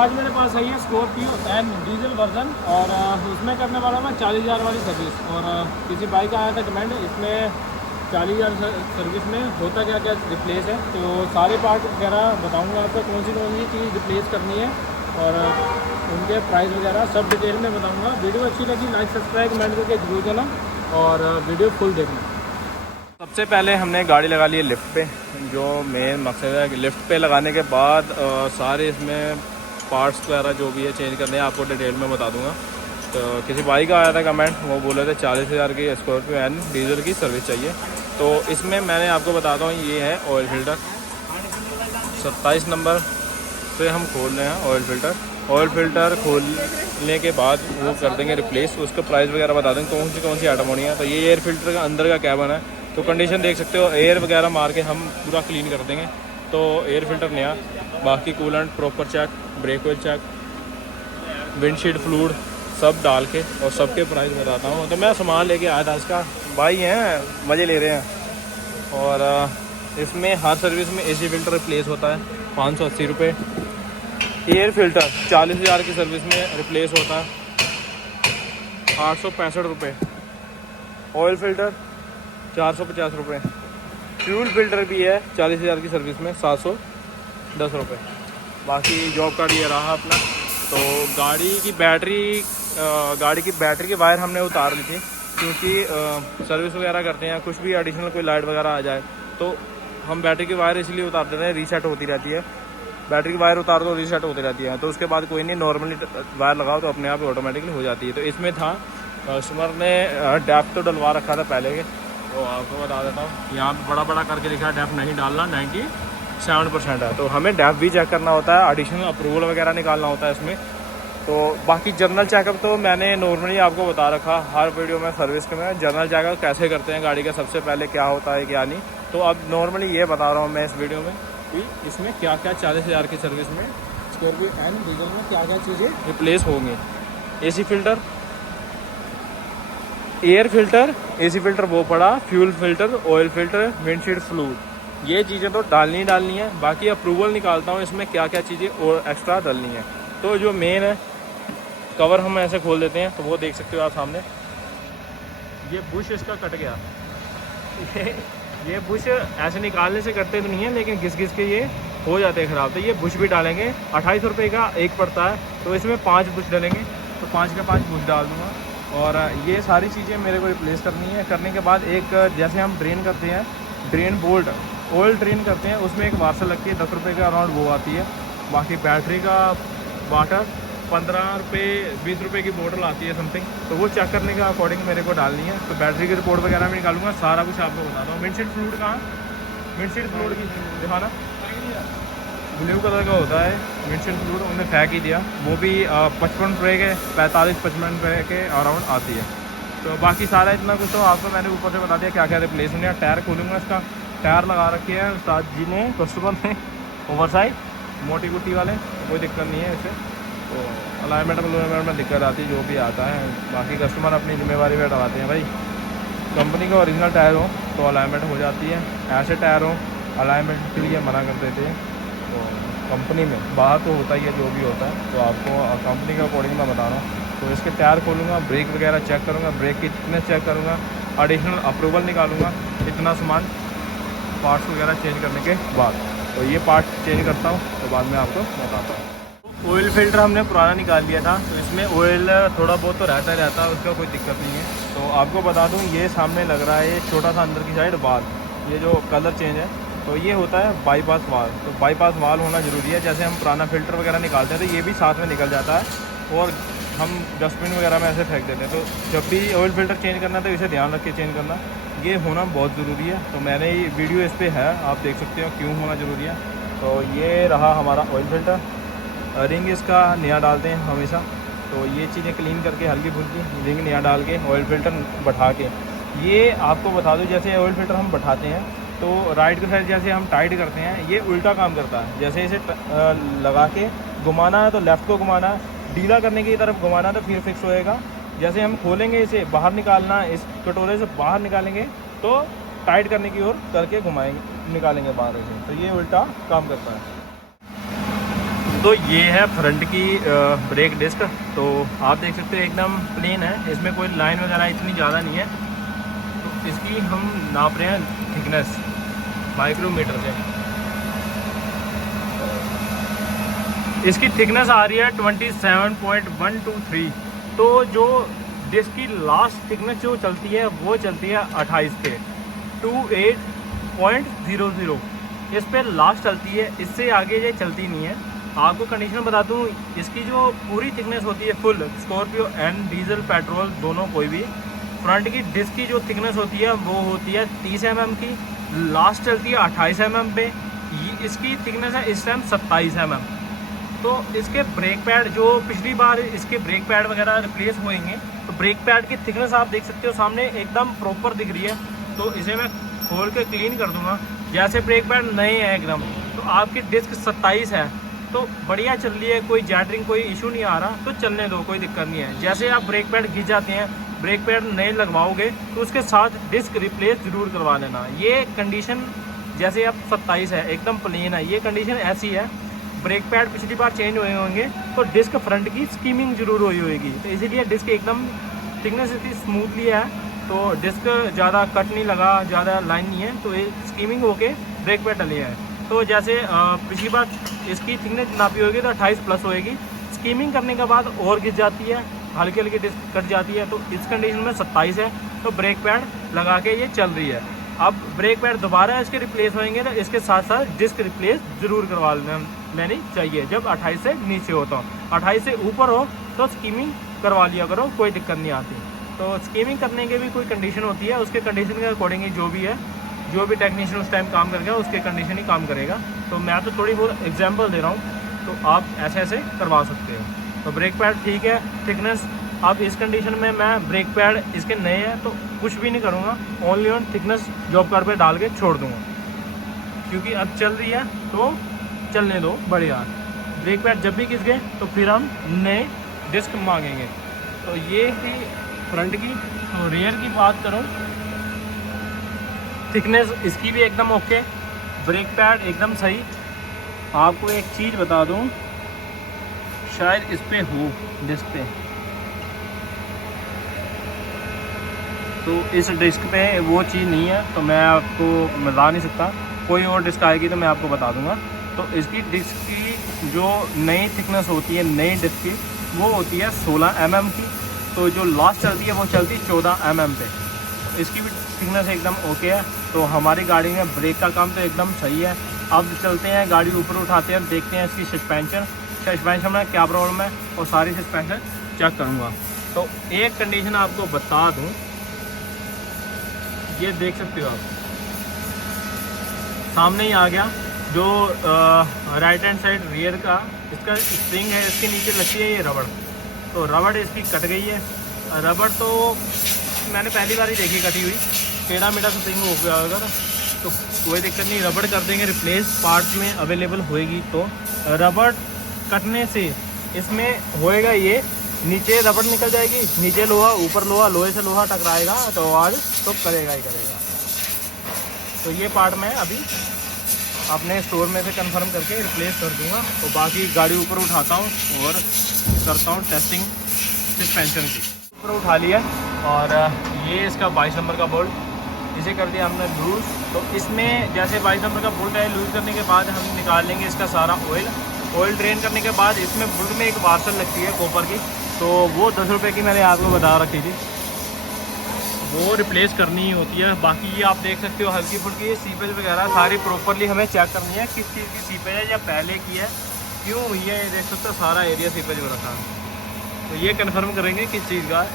आज मेरे पास आई है स्कॉर्पियो एन डीजल वर्जन और उसमें करने वाला मैं 40,000 वाली सर्विस। और किसी भाई का आया था कमेंट, इसमें 40,000 सर्विस में होता क्या क्या रिप्लेस है, तो सारे पार्ट वगैरह बताऊंगा आपको कौन सी चीज़ रिप्लेस करनी है और उनके प्राइस वगैरह सब डिटेल में बताऊंगा। वीडियो अच्छी लगी लाइक सब्सक्राइब कमेंट करके जरूर देना और वीडियो फुल देखना। सबसे पहले हमने गाड़ी लगा ली है लिफ्ट पे। जो मेन मकसद है कि लिफ्ट पे लगाने के बाद सारे इसमें पार्ट्स वगैरह जो भी है चेंज करने हैं, आपको डिटेल में बता दूंगा। तो किसी भाई का आया था कमेंट, वो बोले थे 40,000 की स्कॉर्पियो एन डीजल की सर्विस चाहिए। तो इसमें मैंने आपको बताता हूँ, ये है ऑयल फिल्टर 27 नंबर से हम खोल रहे हैं। ऑयल फिल्टर खोलने के बाद वो कर देंगे रिप्लेस। उसका प्राइस वगैरह बता देंगे कौन सी आइटम होनी है। तो ये एयर फिल्टर का अंदर का कैबिन है, तो कंडीशन देख सकते हो, एयर वगैरह मार के हम पूरा क्लीन कर देंगे। तो एयर फिल्टर नया, बाकी coolant proper check, brake oil check, windshield fluid सब डाल के और सबके प्राइस बताता हूँ। तो मैं सामान लेके आया था, इसका भाई हैं मज़े ले रहे हैं। और इसमें हर सर्विस में एसी फिल्टर रिप्लेस होता है 580 रुपये। एयर फिल्टर 40,000 की सर्विस में रिप्लेस होता है 865 रुपये। ऑयल फिल्टर 450 रुपये। फ्यूल फिल्टर भी है 40,000 की सर्विस में 710 रुपये। बाकी जॉब कार्ड ये रहा अपना। तो गाड़ी की बैटरी की वायर हमने उतार ली थी, क्योंकि सर्विस वगैरह करते हैं, कुछ भी एडिशनल कोई लाइट वगैरह आ जाए तो हम बैटरी की वायर इसलिए उतार देते हैं, रीसेट होती रहती है। बैटरी की वायर उतार दो रीसेट होती रहती है, तो उसके बाद कोई नहीं, नॉर्मली वायर लगाओ तो अपने आप ही ऑटोमेटिकली हो जाती है। तो इसमें था कस्टमर ने डैप तो डलवा रखा था पहले के, तो आपको बता देता हूँ। यहाँ पे बड़ा बड़ा करके लिखा है डैप नहीं डालना, 97% है। तो हमें डैप भी चेक करना होता है, एडिशनल अप्रूवल वगैरह निकालना होता है इसमें। तो बाकी जर्नल चेकअप तो मैंने नॉर्मली आपको बता रखा हर वीडियो में। सर्विस के में जर्नल चेकअप कैसे करते हैं गाड़ी का, सबसे पहले क्या होता है क्या नहीं। तो अब नॉर्मली ये बता रहा हूँ मैं इस वीडियो में कि इसमें क्या क्या 40,000 की सर्विस में स्कॉर्पियो एन डीजल में क्या क्या चीज़ें रिप्लेस होंगी। AC filter, air filter, AC filter वो पड़ा, fuel filter, oil filter, windshield fluid, ये चीज़ें तो डालनी है। बाकी अप्रूवल निकालता हूँ इसमें क्या क्या चीज़ें और एक्स्ट्रा डालनी है। तो जो मेन है कवर हम ऐसे खोल देते हैं, तो वो देख सकते हो आप सामने, ये बुश इसका कट गया। ये बुश ऐसे निकालने से कटते तो नहीं है, लेकिन घिस के ये हो जाते हैं ख़राब। तो ये बुश भी डालेंगे, 28 रुपये का एक पड़ता है, तो इसमें 5 बुश डालेंगे, तो 5 के 5 बुश डाल दूँगा। और ये सारी चीज़ें मेरे को रिप्लेस करनी है। करने के बाद एक जैसे हम ड्रेन करते हैं, ड्रेन बोल्ट ऑयल ड्रेन करते हैं, उसमें एक वाशर लगती है 10 रुपये के अराउंड, वो आती है। बाकी बैटरी का वाटर 15 रुपये 20 रुपये की बोतल आती है समथिंग, तो वो चेक करने के अकॉर्डिंग मेरे को डालनी है। तो बैटरी की रिपोर्ट वगैरह भी निकालूंगा, सारा कुछ आपको बताता हूँ। विंडशील्ड फ्लूइड कहाँ, विंडशील्ड फ्लूइड की दिखाना, ब्लू कलर का होता है विंडशील्ड फ्लूइड, उन्हें फेंक ही दिया। वो भी 55 रुपये के 45-55 रुपये के अराउंड आती है। तो बाकी सारा इतना कुछ तो आपको मैंने ऊपर से बता दिया क्या क्या रिप्लेस होने। टायर खोलूँगा, इसका टायर लगा रखे हैं उस्ताद जी ने, कस्टमर ने, ओवरसाइज मोटी गुट्टी वाले, कोई दिक्कत नहीं है इससे। तो अलाइनमेंट में दिक्कत आती है, जो भी आता है। बाकी कस्टमर अपनी जिम्मेवारी पर डलाते हैं भाई। कंपनी का ओरिजिनल टायर हो तो अलाइनमेंट हो जाती है, ऐसे टायर हो अलाइनमेंट के लिए मना कर देते हैं। तो कंपनी में बाहर तो होता ही है जो भी होता है, तो आपको कंपनी के अकॉर्डिंग मैं बता रहा हूँ। तो इसके टायर खोलूँगा, ब्रेक वगैरह चेक करूँगा, ब्रेक की थिकनेस चेक करूँगा, एडिशनल अप्रूवल निकालूँगा, इतना सामान पार्ट्स वगैरह चेंज करने के बाद। तो ये पार्ट चेंज करता हूँ, तो बाद में आपको बताता हूँ। ऑयल फिल्टर हमने पुराना निकाल लिया था, तो इसमें ऑयल थोड़ा बहुत तो रहता है, उसका कोई दिक्कत नहीं है। तो आपको बता दूँ, ये सामने लग रहा है छोटा सा अंदर की साइड बाल, ये जो कलर चेंज है, तो ये होता है बाईपास वाल। तो बाईपास वाल होना ज़रूरी है। जैसे हम पुराना फ़िल्टर वगैरह निकालते हैं तो ये भी साथ में निकल जाता है और हम डस्टबिन वगैरह में ऐसे फेंक देते हैं। तो जब भी ऑयल फिल्टर चेंज करना तो इसे ध्यान रख के चेंज करना, ये होना बहुत ज़रूरी है। तो मैंने ये वीडियो इस पर है, आप देख सकते हो क्यों होना ज़रूरी है। तो ये रहा हमारा ऑयल फिल्टर, रिंग इसका नया डालते हैं हमेशा। तो ये चीज़ें क्लीन करके हल्की फुल्की रिंग नया डाल के ऑयल फिल्टर बैठा के, ये आपको बता दूँ, जैसे ऑयल फिल्टर हम बैठाते हैं तो राइट की साइड जैसे हम टाइट करते हैं, ये उल्टा काम करता है। जैसे इसे लगा के घुमाना है तो लेफ़्ट को घुमाना है, ढीला करने की तरफ घुमाना है तो फिर फिक्स होएगा। जैसे हम खोलेंगे, इसे बाहर निकालना, इस कटोरे से बाहर निकालेंगे तो टाइट करने की ओर करके घुमाएंगे, निकालेंगे बाहर से, तो ये उल्टा काम करता है। तो ये है फ्रंट की ब्रेक डिस्क। तो आप देख सकते हो एकदम प्लेन है, इसमें कोई लाइन वगैरह इतनी ज़्यादा नहीं है। तो इसकी हम नाप रहे हैं थिकनेस माइक्रोमीटर से। इसकी थिकनेस आ रही है 27.123। तो जो डिस्क की लास्ट थिकनेस जो चलती है वो चलती है 28 पे 28.00 इस पे लास्ट चलती है, इससे आगे ये चलती नहीं है। आपको कंडीशन बता दूं, इसकी जो पूरी थिकनेस होती है full Scorpio and diesel petrol दोनों कोई भी, फ्रंट की डिस्क की जो थिकनेस होती है वो होती है 30 mm की, लास्ट चलती है 28 mm पे। इसकी थिकनेस है इस टाइम 27 mm। तो इसके ब्रेक पैड जो पिछली बार इसके ब्रेक पैड वगैरह रिप्लेस होंगे, तो ब्रेक पैड की थिकनेस आप देख सकते हो सामने एकदम प्रॉपर दिख रही है। तो इसे मैं खोल के क्लीन कर दूंगा। जैसे ब्रेक पैड नए हैं एकदम, तो आपकी डिस्क 27 है तो बढ़िया चल रही है, कोई जैटरिंग कोई इशू नहीं आ रहा, तो चलने दो, कोई दिक्कत नहीं है। जैसे आप ब्रेक पैड घिस जाते हैं, ब्रेक पैड नए लगवाओगे तो उसके साथ डिस्क रिप्लेस ज़रूर करवा लेना। ये कंडीशन जैसे आप 27 है एकदम प्लेन है, ये कंडीशन ऐसी है। ब्रेक पैड पिछली बार चेंज हुए होंगे तो डिस्क फ्रंट की स्कीमिंग जरूर हुई होगी, तो इसीलिए डिस्क एकदम थिकनेस इसकी स्मूथली है, तो डिस्क ज़्यादा कट नहीं लगा, ज़्यादा लाइन नहीं है, तो ये स्कीमिंग होके ब्रेक पैड डली है। तो जैसे पिछली बार इसकी थिकनेस नापी होगी तो 28 प्लस होएगी, स्कीमिंग करने के बाद और गिर जाती है, हल्की हल्की डिस्क कट जाती है। तो इस कंडीशन में 27 है, तो ब्रेक पैड लगा के ये चल रही है। अब ब्रेक पैड दोबारा इसके रिप्लेस होंगे तो इसके साथ साथ डिस्क रिप्लेस ज़रूर करवा लेनी चाहिए जब 28 से नीचे हो। तो 28 से ऊपर हो तो स्कीमिंग करवा लिया करो, कोई दिक्कत नहीं आती। तो स्कीमिंग करने की भी कोई कंडीशन होती है, उसके कंडीशन के अकॉर्डिंग ही जो भी है, जो भी टेक्नीशियन उस टाइम काम करेगा उसके कंडीशन ही काम करेगा। तो मैं तो थोड़ी बहुत एग्जांपल दे रहा हूँ, तो आप ऐसे ऐसे करवा सकते हो। तो ब्रेक पैड ठीक है, थिकनेस अब इस कंडीशन में मैं ब्रेक पैड इसके नए हैं तो कुछ भी नहीं करूँगा, only on thickness job car पे डाल के छोड़ दूँगा, क्योंकि अब चल रही है तो चलने दो बढ़िया। ब्रेक पैड जब भी घिस गए तो फिर हम नए डिस्क मांगेंगे। तो ये थी फ्रंट की। तो रेयर की बात करूँ, थिकनेस इसकी भी एकदम ओके, ब्रेक पैड एकदम सही। आपको एक चीज़ बता दूँ, शायद इस पे हो डिस्क पे, तो इस डिस्क पे वो चीज़ नहीं है, तो मैं आपको बता नहीं सकता। कोई और डिस्क आएगी तो मैं आपको बता दूंगा। तो इसकी डिस्क की जो नई थिकनेस होती है नई डिस्क की, वो होती है 16 mm की। तो जो लास्ट चलती है वो चलती 14 mm पे। तो इसकी भी थिकनेस एकदम ओके है। तो हमारी गाड़ी में ब्रेक का काम तो एकदम सही है। अब चलते हैं गाड़ी ऊपर उठाते हैं, देखते हैं इसकी सस्पेंशन में क्या प्रॉब्लम है, और सारी सस्पेंशन चेक करूँगा। तो एक कंडीशन आपको बता दूँ, ये देख सकते हो आप सामने ही आ गया जो राइट हैंड साइड रियर का इसका स्प्रिंग है, इसके नीचे लगती है ये रबड़। तो रबड़ इसकी कट गई है। रबड़ तो मैंने पहली बार ही देखी कटी हुई, टेढ़ा मेढ़ा स्प्रिंग हो गया अगर, तो कोई दिक्कत नहीं, रबड़ कर देंगे रिप्लेस, पार्ट में अवेलेबल होएगी। तो रबड़ कटने से इसमें होएगा ये, नीचे रबड़ निकल जाएगी, नीचे लोहा ऊपर लोहा, लोहे से लोहा टकराएगा तो आवाज़ तो करेगा ही करेगा। तो ये पार्ट मैं अभी अपने स्टोर में से कंफर्म करके रिप्लेस कर दूंगा। तो बाकी गाड़ी ऊपर उठाता हूँ और करता हूँ टेस्टिंग सस्पेंशन की। ऊपर उठा लिया और ये इसका 22 नंबर का बोल्ट, इसे कर दिया हमने लूज़। तो इसमें जैसे 22 नंबर का बोल्ट है, लूज़ करने के बाद हम निकाल लेंगे इसका सारा ऑयल ड्रेन करने के बाद इसमें बोल्ट में एक वार्सल लगती है कॉपर की, तो वो 10 रुपये की मैंने आपको बता रखी थी, वो रिप्लेस करनी ही होती है। बाकी ये आप देख सकते हो हल्की फुल्की ये सीपेज वगैरह सारी प्रॉपरली हमें चेक करनी है, किस चीज़ की सीपेज है या पहले की है, क्यों हुई है। ये देख सकते हो सारा एरिया सीपेज हो रखा है, तो ये कंफर्म करेंगे किस चीज़ का है।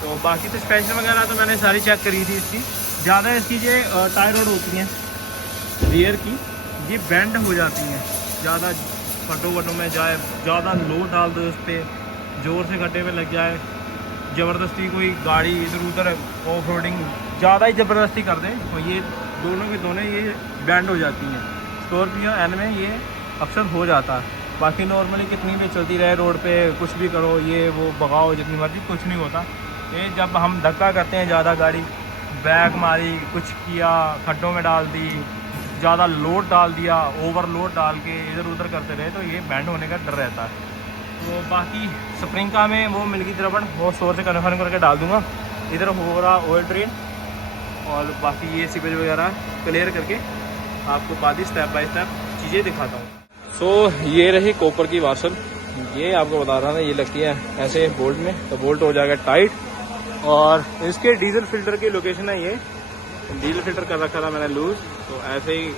तो बाकी सस्पेंशन वगैरह तो मैंने सारी चेक करी थी इसकी। ज़्यादा इसकी ये टायर रोड होती हैं रियर की, ये बेंड हो जाती हैं, ज़्यादा खड्डों वड्डों में जाए, ज़्यादा लोड डाल दो इस पर, ज़ोर से खड्डे में लग जाए, ज़बरदस्ती कोई गाड़ी इधर उधर ऑफ रोडिंग ज़्यादा ही ज़बरदस्ती कर दें तो ये दोनों के दोनों ये बैंड हो जाती हैं। स्कॉर्पियो एन में ये अक्सर हो जाता है। बाकी नॉर्मली कितनी भी चलती रहे रोड पे, कुछ भी करो, ये वो भगाओ जितनी मर्जी, कुछ नहीं होता। ये जब हम धक्का करते हैं ज़्यादा, गाड़ी बैक मारी, कुछ किया, खड्डों में डाल दी, ज़्यादा लोड डाल दिया, ओवरलोड डाल के इधर उधर करते रहे तो ये बैंड होने का डर रहता है। तो बाकी स्प्रिंग का में वो मिल गई रबड़, वो स्टोर से कन्फर्म करके डाल दूँगा। इधर हो रहा ऑयल ड्रेन और बाकी ये सीपेज वगैरह क्लियर करके आपको बाद ही स्टेप बाय स्टेप चीज़ें दिखाता हूँ। सो ये रही कॉपर की वाशर, ये आपको बता रहा था, ये लगती है ऐसे बोल्ट में, तो बोल्ट हो जाएगा टाइट। और इसके डीजल फिल्टर की लोकेशन है, ये डीजल फिल्टर कर रखा था मैंने लूज, तो ऐसे ही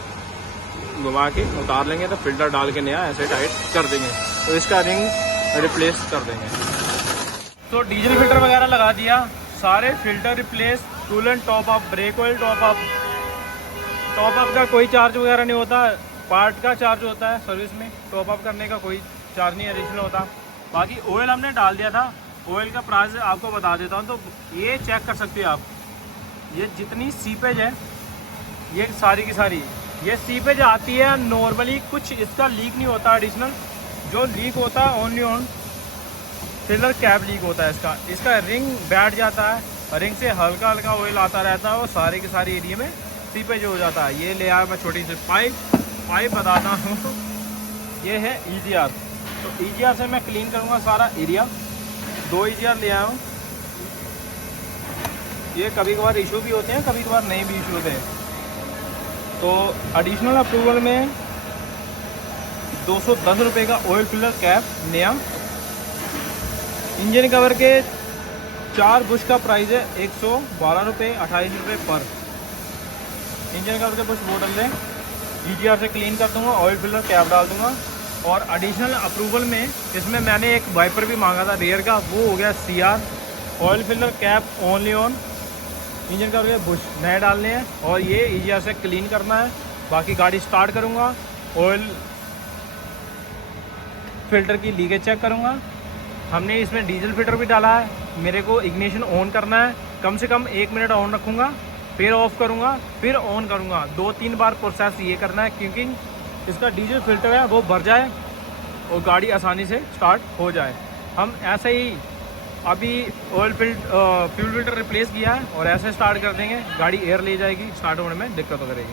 घुमा के उतार लेंगे तो फिल्टर डाल के नया ऐसे टाइट कर देंगे, तो इसका रिंग रिप्लेस कर देंगे। तो डीजल फिल्टर वगैरह लगा दिया, सारे filter replace, coolant top up, brake oil top up. Top up का कोई चार्ज वगैरह नहीं होता, पार्ट का चार्ज होता है सर्विस में, टॉप अप करने का कोई चार्ज नहीं एडिशनल होता। बाकी ऑयल हमने डाल दिया था, ऑयल का प्राइस आपको बता देता हूँ। तो ये चेक कर सकते हो आप, ये जितनी सीपेज है ये सारी की सारी ये सीपेज आती है नॉर्मली, कुछ इसका लीक नहीं होता एडिशनल। जो लीक होता है only on filter cap leak होता है इसका रिंग बैठ जाता है, रिंग से हल्का हल्का ऑयल आता रहता है, वो सारे के सारे एरिया में सीपेज हो जाता है। ये ले आया मैं छोटी सी पाइप बताता हूँ, ये है EGR। तो EGR से मैं क्लीन करूँगा सारा एरिया। 2 EGR ले आया हूँ, ये कभी कभार इशू भी होते हैं, कभी कभार नहीं भी इशू होते हैं। तो एडिशनल अप्रूवल में 210 रुपये का ऑयल फिल्टर कैप नया। इंजन कवर के 4 बुश का प्राइस है 112 रुपये, 28 रुपये पर। इंजन कवर के बुश बोतल लें, EGR से क्लीन कर दूंगा, ऑयल फिल्टर कैप डाल दूंगा। और एडिशनल अप्रूवल में इसमें मैंने एक वाइपर भी मांगा था रेयर का, वो हो गया CR। Oil filter cap only on, engine cover के बुश नए डालने हैं और ये EGR से क्लीन करना है। बाकी गाड़ी स्टार्ट करूंगा, ऑयल फिल्टर की लीकेज चेक करूंगा। हमने इसमें डीजल फिल्टर भी डाला है, मेरे को इग्निशन ऑन करना है, कम से कम 1 मिनट ऑन रखूँगा, फिर ऑफ करूँगा, फिर ऑन करूँगा। 2-3 बार प्रोसेस ये करना है, क्योंकि इसका डीजल फिल्टर है वो भर जाए और गाड़ी आसानी से स्टार्ट हो जाए। हम ऐसे ही अभी ऑयल फ्यूल फिल्टर रिप्लेस किया है और ऐसे स्टार्ट कर देंगे, गाड़ी एयर ले जाएगी, स्टार्ट होने में दिक्कत करेगी।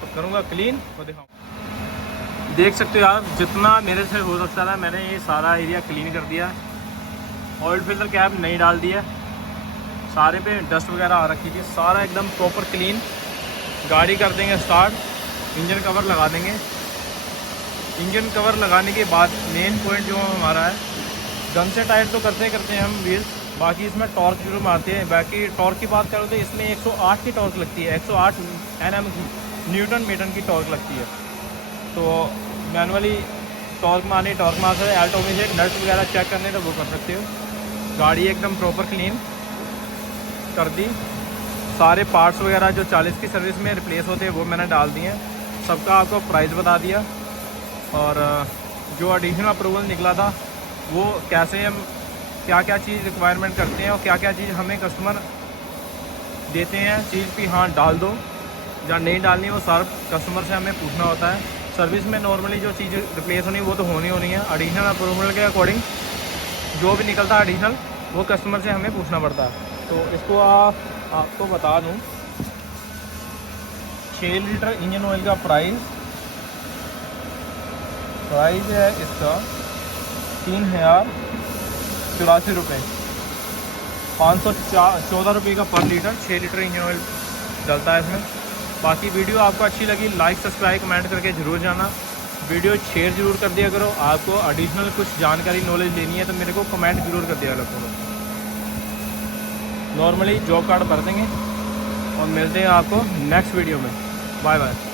तो करूँगा क्लीन तो दिखाऊँ। देख सकते हो आप, जितना मेरे से हो सकता था मैंने ये सारा एरिया क्लीन कर दिया। ऑयल फिल्टर कैप नहीं डाल दिया, सारे पे डस्ट वगैरह आ रखी थी, सारा एकदम प्रॉपर क्लीन। गाड़ी कर देंगे स्टार्ट, इंजन कवर लगा देंगे। इंजन कवर लगाने के बाद मेन पॉइंट जो हमारा है, गन से टाइट तो करते हैं हम व्हील्स, बाकी इसमें टॉर्क जरूर मारते हैं। बाकी टॉर्क की बात करो तो इसमें 108 की टॉर्क लगती है, 108 Nm न्यूटन मीटर की टॉर्क लगती है। तो मैनुअली टॉर्क मार सकते, एल्टोमी से नट वगैरह चेक करने तो वो कर सकते हो। गाड़ी एकदम प्रॉपर क्लीन कर दी, सारे पार्ट्स वगैरह जो 40 की सर्विस में रिप्लेस होते हैं वो मैंने डाल दिए हैं, सबका आपको प्राइस बता दिया। और जो एडिशनल अप्रूवल निकला था वो कैसे हम क्या क्या चीज़ रिक्वायरमेंट करते हैं और क्या क्या चीज़ हमें कस्टमर देते हैं चीज़ भी, हाँ डाल दो या नहीं डालनी, वो सारा कस्टमर से हमें पूछना होता है। सर्विस में नॉर्मली जो चीज़ रिप्लेस होनी वो तो होनी है, एडिशनल अप्रूवल के अकॉर्डिंग जो भी निकलता है एडिशनल वो कस्टमर से हमें पूछना पड़ता है। तो इसको आपको बता दूँ, 6 लीटर इंजन ऑयल का प्राइस है इसका 3084 रुपये, 514 रुपये का पर लीटर 6 लीटर इंजन ऑयल डलता है इसमें। बाकी वीडियो आपको अच्छी लगी लाइक सब्सक्राइब कमेंट करके ज़रूर जाना, वीडियो शेयर ज़रूर कर दिया करो। आपको एडिशनल कुछ जानकारी नॉलेज लेनी है तो मेरे को कमेंट ज़रूर कर दिया करो। नॉर्मली जॉब कार्ड भर देंगे और मिलते हैं आपको नेक्स्ट वीडियो में। Bye bye.